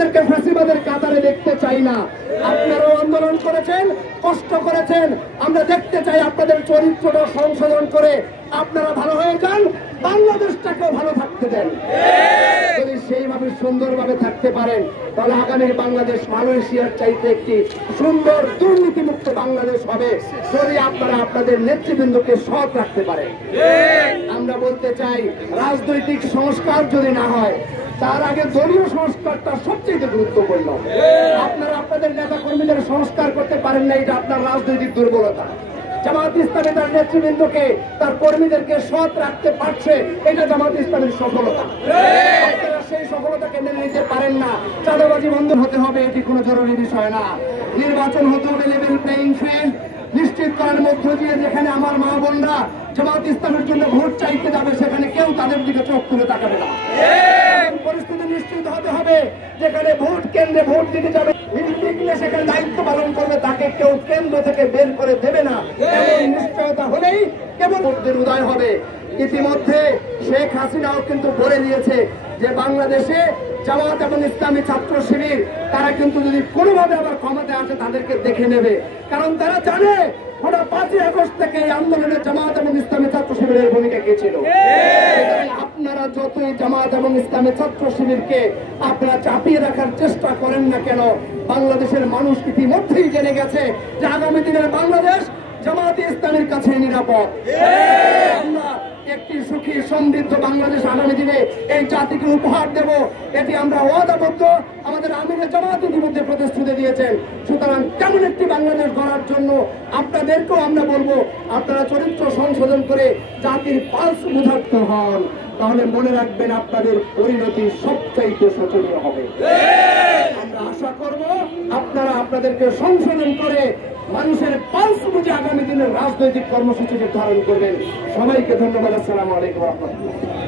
ফাঁসিবাদের কাতারে দেখতে চাই না। আপনারাও আন্দোলন করেছেন, কষ্ট করেছেন, আমরা দেখতে চাই আপনাদের চরিত্রটা সংশোধন করে আপনারা ভালো হয়ে যান, বাংলাদেশটাকেও ভালো থাকতে দেন। যদি সেইভাবে সুন্দরভাবে থাকতে পারেন তাহলে আগামীর বাংলাদেশ মালয়েশিয়ার চাইতে একটি সুন্দর দুর্নীতিমুক্ত বাংলাদেশ হবে, যদি আপনারা আপনাদের নেতৃবৃন্দকে সৎ রাখতে পারেন। আমরা বলতে চাই রাজনৈতিক সংস্কার যদি না হয় তার আগে দলীয় সংস্কারটা সবচেয়ে গুরুত্বপূর্ণ। আপনারা আপনাদের নেতা কর্মীদের সংস্কার করতে পারেন না, এটা আপনার রাজনৈতিক দুর্বলতা। জামাত ইসলামী তার নেতৃবৃন্দকে তার কর্মীদেরকে সৎ রাখতে পারছে, এটা জামাত ইসলামের সফলতা। আপনারা সেই সফলতাকে মেনে নিতে পারেন না। চাঁদাবাজি বন্ধ হতে হবে, এটি কোনো জরুরি বিষয় না। নির্বাচন হতে হবে লেভেল প্লেইং ফিল্ড নিশ্চিত করার মধ্য দিয়ে, যেখানে আমার মা বোনরা জামাত ইসলামের জন্য ভোট চাইতে যাবে সেখানে কেউ তাদের দিকে চোখ তুলে তাকাবে না। পরিস্থিতি নিশ্চিত হতে হবে যেখানে ভোট কেন্দ্রে ভোট দিতে যাবে, নির্বিঘ্নে সেখানে দায়িত্ব পালন করবে, তাকে কেউ কেন্দ্র থেকে বের করে দেবে না। এমন নিশ্চয়তা হলেই কেবল ভোটের উদয় হবে। ইতিমধ্যে শেখ হাসিনাও কিন্তু বলে দিয়েছে যে বাংলাদেশে জামাত এবং ইসলামী ছাত্র শিবির তারা কিন্তু যদি কোনোভাবে আবার ক্ষমতায় আসে তাদেরকে দেখে নেবে, কারণ তারা জানে ওটা 5ই আগস্ট থেকে এই আন্দোলনে জামাত এবং ইসলামী ছাত্র শিবিরের ভূমিকা কি ছিল। আপনারা যতই জামাত এবং ইসলামী ছাত্র শিবিরকে আপনারা চাপিয়ে রাখার চেষ্টা করেন না কেন, বাংলাদেশের মানুষ ইতিমধ্যেই জেনে গেছে যে আগামী দিনের বাংলাদেশ জামাত ইসলামের কাছে নিরাপদ। আমরা একটি সুখী সমৃদ্ধ বাংলাদেশ আগামী দিনে এই জাতিকে উপহার দেব, এটি আমরা ওয়াদাবদ্ধ। আমাদের আমিরে জামাত ইতিমধ্যে প্রতিশ্রুতি দিয়েছেন। সুতরাং কেমন একটি বাংলাদেশ গড়ার জন্য আপনাদেরকেও আমরা বলবো, আপনারা চরিত্র সংশোধন করে জাতির পালস বুঝাতে হন, তাহলে মনে রাখবেন আপনাদের পরিণতি সবচাইতে শোচনীয় হবে। আমরা আশা করব আপনারা আপনাদেরকে সংশোধন করে মানুষের পালস বুঝে আগামী দিনের রাজনৈতিক কর্মসূচি নির্ধারণ করবেন। সবাইকে ধন্যবাদ। আসসালামু আলাইকুম ওয়া রাহমাতুল্লাহ।